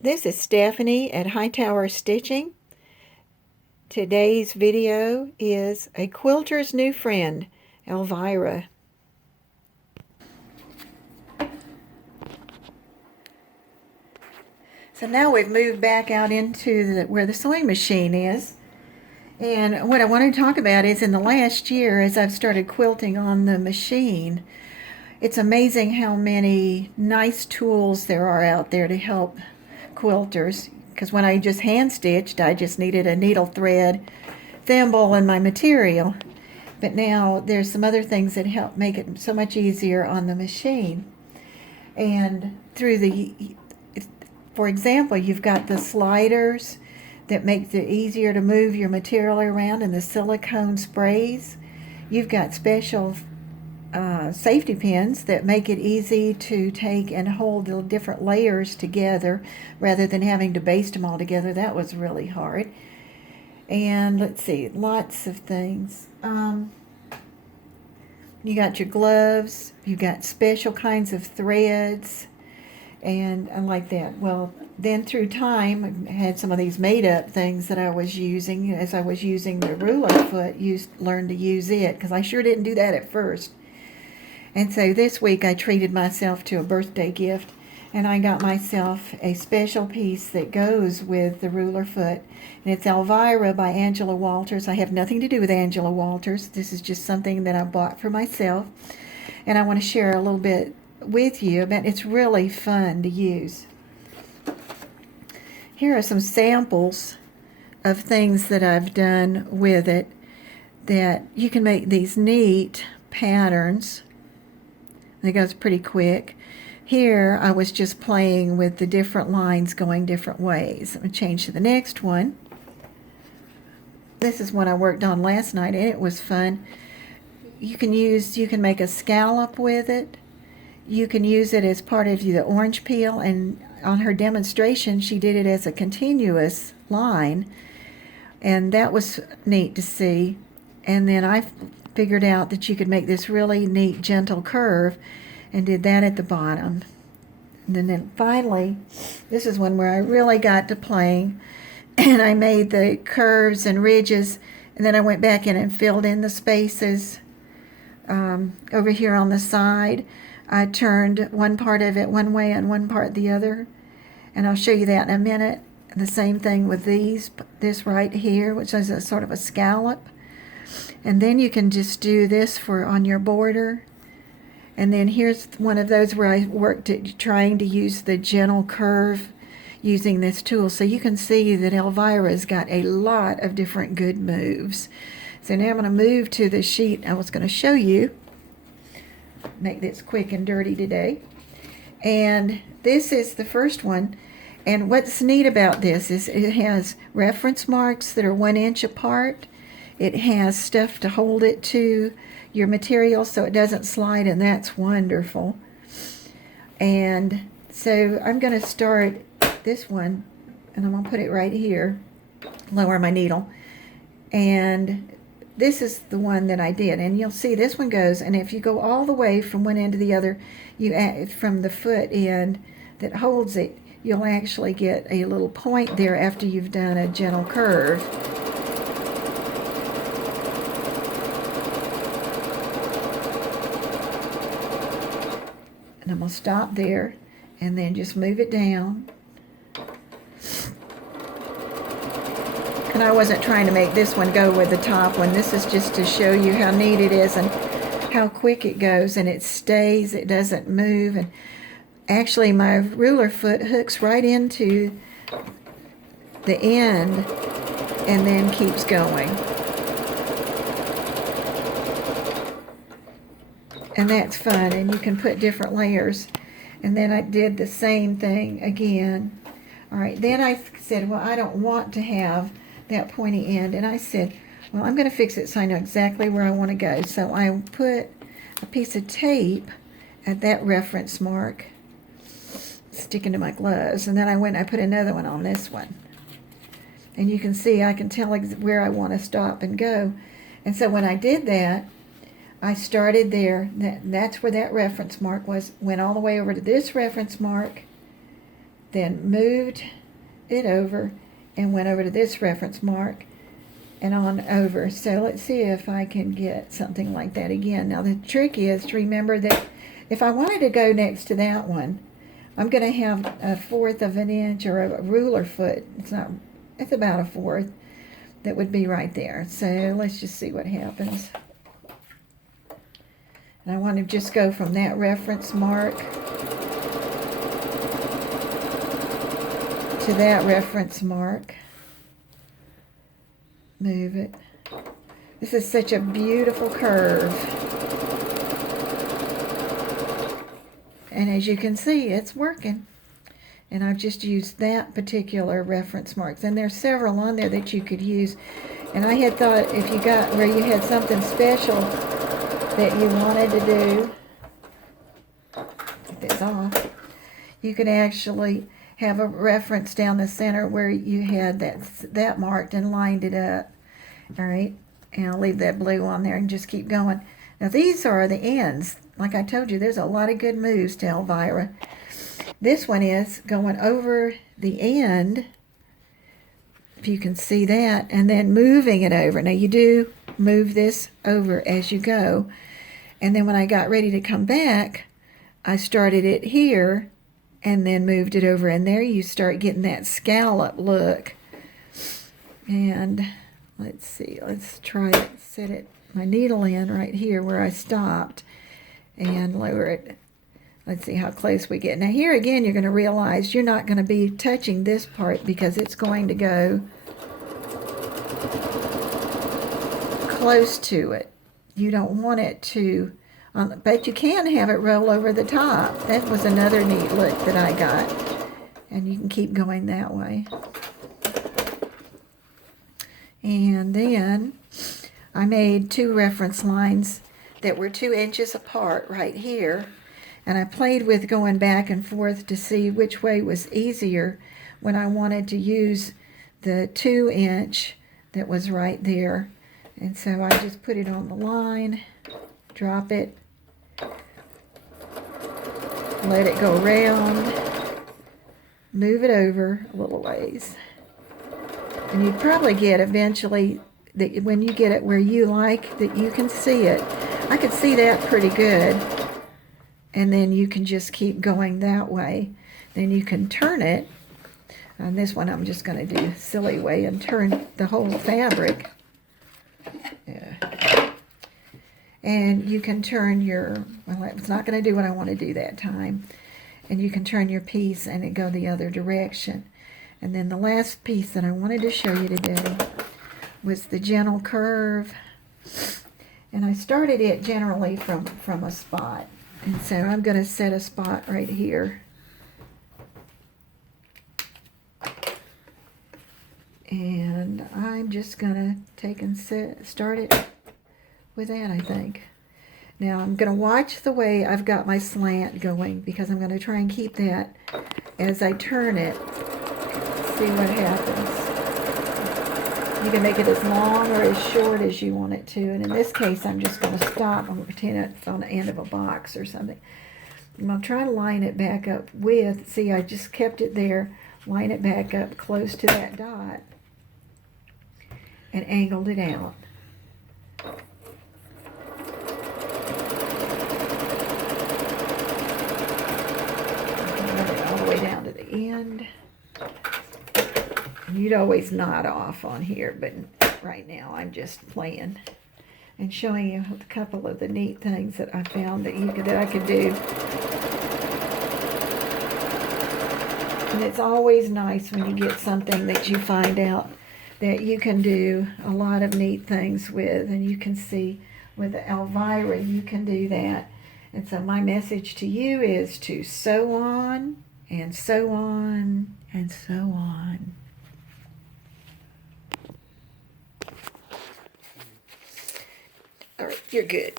This is Stephanie at Hightower Stitching. Today's video is a quilter's new friend, Elvira. So now we've moved back out into where the sewing machine is. And what I want to talk about is in the last year, as I've started quilting on the machine, it's amazing how many nice tools there are out there to help quilters. Because when I just hand stitched, I just needed a needle thread, thimble, and my material. But now there's some other things that help make it so much easier on the machine. And for example, you've got the sliders that make it easier to move your material around, and the silicone sprays. You've got special safety pins that make it easy to take and hold the different layers together rather than having to baste them all together. That was really hard. And let's see, lots of things. You got your gloves, you got special kinds of threads, and I like that. Well, then through time, I had some of these made-up things that I was using. As I was using the ruler foot, learned to use it, because I sure didn't do that at first. And so this week I treated myself to a birthday gift, and I got myself a special piece that goes with the ruler foot. And it's Elvira by Angela Walters. I have nothing to do with Angela Walters. This is just something that I bought for myself, and I want to share a little bit with you about. It's really fun to use. Here are some samples of things that I've done with it, that you can make these neat patterns. It goes pretty quick. Here I was just playing with the different lines going different ways. I'm going to change to the next one. This is one I worked on last night, and it was fun. You can make a scallop with it. You can use it as part of the orange peel, and on her demonstration she did it as a continuous line, and that was neat to see. And then I figured out that you could make this really neat gentle curve, and did that at the bottom. And then finally, this is one where I really got to playing, and I made the curves and ridges, and then I went back in and filled in the spaces over here on the side. I turned one part of it one way and one part the other, and I'll show you that in a minute. The same thing with this right here, which is a sort of a scallop. And then you can just do this for on your border. And then here's one of those where I worked at trying to use the gentle curve using this tool. So you can see that Elvira's got a lot of different good moves. So now I'm going to move to the sheet I was going to show you. Make this quick and dirty today. And this is the first one. And what's neat about this is it has reference marks that are 1 inch apart. It has stuff to hold it to your material so it doesn't slide, and that's wonderful. And so I'm going to start this one, and I'm going to put it right here, lower my needle. And this is the one that I did, and you'll see this one goes, and if you go all the way from one end to the other, from the foot end that holds it, you'll actually get a little point there after you've done a gentle curve. And I'm going to stop there and then just move it down. And I wasn't trying to make this one go with the top one. This is just to show you how neat it is and how quick it goes, and it stays, it doesn't move. And actually my ruler foot hooks right into the end and then keeps going. And that's fun, and you can put different layers. And then I did the same thing again. All right, then I said, well, I don't want to have that pointy end, and I said, well, I'm going to fix it so I know exactly where I want to go. So I put a piece of tape at that reference mark, sticking to my gloves, and then I put another one on this one. And you can see I can tell where I want to stop and go. And so when I did that, I started there. That's where that reference mark was, went all the way over to this reference mark, then moved it over and went over to this reference mark and on over. So let's see if I can get something like that again. Now the trick is to remember that if I wanted to go next to that one, I'm going to have 1/4 of an inch or a ruler foot. It's about 1/4 that would be right there. So let's just see what happens. And I want to just go from that reference mark to that reference mark. Move it. This is such a beautiful curve. And as you can see, it's working. And I've just used that particular reference marks. And there's several on there that you could use. And I had thought if you got where you had something special that you wanted to do, if it's off, you could actually have a reference down the center where you had that marked and lined it up. All right, and I'll leave that blue on there and just keep going. Now these are the ends. Like I told you, there's a lot of good moves to Elvira. This one is going over the end, if you can see that, and then moving it over. Now you do move this over as you go. And then when I got ready to come back, I started it here and then moved it over, and there you start getting that scallop look. And let's see, let's try it, set it, my needle in right here where I stopped, and lower it. Let's see how close we get. Now here again, you're going to realize you're not going to be touching this part because it's going to go close to it. You don't want it to, but you can have it roll over the top. That was another neat look that I got. And you can keep going that way. And then I made 2 reference lines that were 2 inches apart right here. And I played with going back and forth to see which way was easier when I wanted to use the 2 inch that was right there. And so I just put it on the line, drop it, let it go around, move it over a little ways. And you'd probably get eventually that when you get it where you like that you can see it. I could see that pretty good. And then you can just keep going that way. Then you can turn it. On this one I'm just going to do a silly way and turn the whole fabric. Yeah. And you can turn your, well, it's not going to do what I want to do that time. And you can turn your piece and it go the other direction. And then the last piece that I wanted to show you today was the gentle curve. And I started it generally from a spot. And so I'm going to set a spot right here. And I'm just going to take and start it with that, I think. Now I'm going to watch the way I've got my slant going because I'm going to try and keep that as I turn it. See what happens. You can make it as long or as short as you want it to. And in this case, I'm just going to stop. I'm going to pretend it's on the end of a box or something. And I'll try to line it back up with, see, I just kept it there, line it back up close to that dot and angled it out. Run it all the way down to the end. And you'd always knot off on here, but right now I'm just playing and showing you a couple of the neat things that I found that I could do. And it's always nice when you get something that you find out that you can do a lot of neat things with, and you can see with Elvira you can do that. And so my message to you is to sew on and sew on and sew on. All right, you're good.